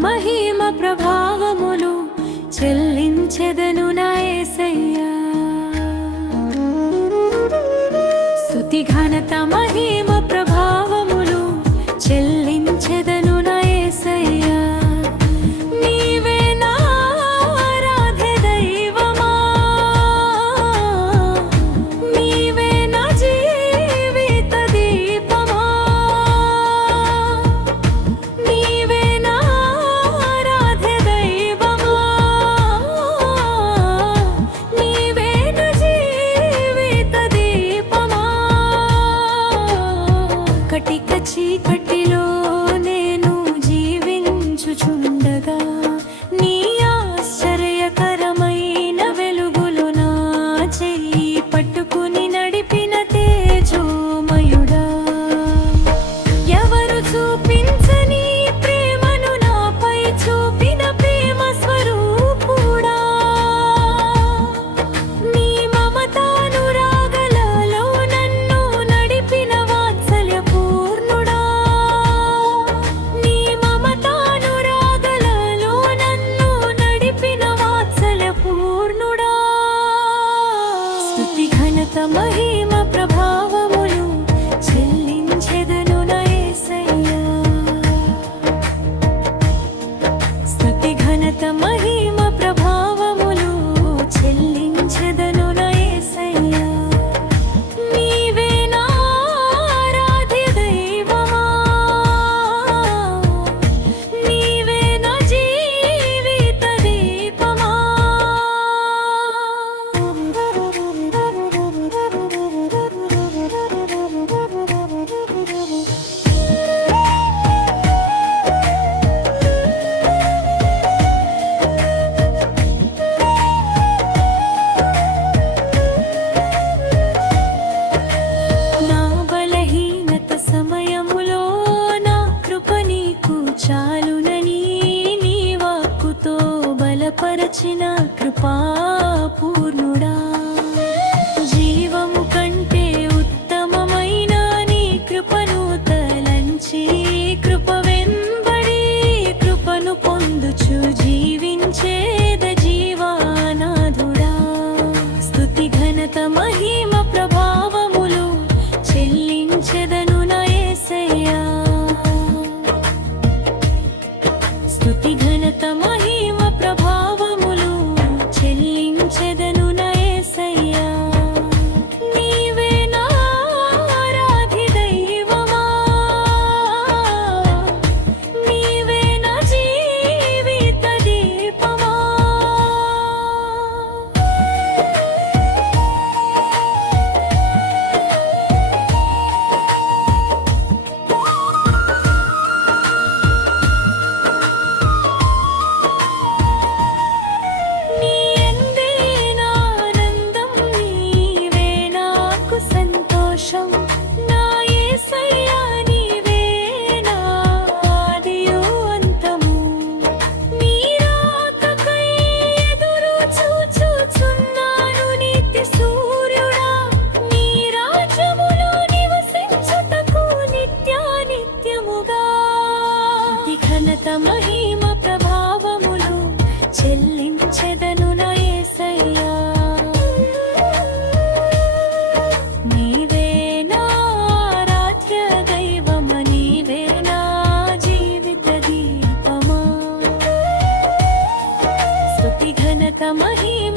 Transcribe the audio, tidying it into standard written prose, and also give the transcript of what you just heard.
మహిమ ప్రభావములు చెల్లించెదను నా యేసయ్యా. స్తుతి ఘనత మహిమ ప్రభావములు చెల్లించెదను నా యేసయ్యా. నీవే నా ఆరాధ్య దైవమా, నీవే నా జీవిత దీపమా, నీవే నా ఆరాధ్య దైవమా, నీవే నా జీవిత దీపమా. కటిక చీకటిలో నేను జీవించుచుండగా నీ ఆశ్చర్యకరమైన వెలుగులో నా చెయ్యి పట్టుకుని నడిపిన తేజోమయుడా. ఎవరు చూపించని ప్రేమను నాపై చూపిన ప్రేమ స్వరూపుడా. నీ మమతానురాగాలలో నన్ను నడిపిన వాత్సల్య పూర్ణుడా. నీ మమతానురాగాలలో నన్ను నడిపిన వాత్సల్య పూర్ణుడా. స్తుతి ఘనత మహిమ ప్రభావములు చెల్లించెదను నా యేసయ్యా. స్తుతి ఘనత మహిమ ప్రభావములు చెల్లించెదను నా యేసయ్యా. నీవే నా ఆరాధ్య దైవమా, నీవే నా జీవిత దీపమా. నా బలహీనత సమయములో నా కృప నీకు చాలునని నీ వాక్కుతో బలపరచిన కృపా పూర్ణుడా. జీవము కంటే ఉత్తమమైన నీ కృపను తలంచి కృప వెంబడి కృపను పొందుచు జీవించేద జీవానాథుడా. స్తుతి ఘనత మహిమ ప్రభావములు చెల్లించెదను నా యేసయ్యా. స్తుతి ఘనత మహిమ ప్రభావములు చెల్లించెదను నా యేసయ్యా. నీవే నా ఆరాధ్య దైవమా, నీవే నా జీవిత దీపమా. నీ యందే నా ఆనందం, నీవే నాకు సంతోషం. నా యేసయ్యా నీవే నా ఆదియు అంతము. నీ రాకకై ఎదురు చూచుచున్నాను నిత్య సూర్యుడా. నీ రాజ్యములో నివసించుటకు నిత్యానిత్యముగా. స్తుతి ఘనత మహిమ ప్రభావములు చెల్లించెదను నా యేసయ్యా. నీవే నా ఆరాధ్య దైవమ, నీవే నా జీవిత దీపమా. స్తుతి ఘనత మహిమ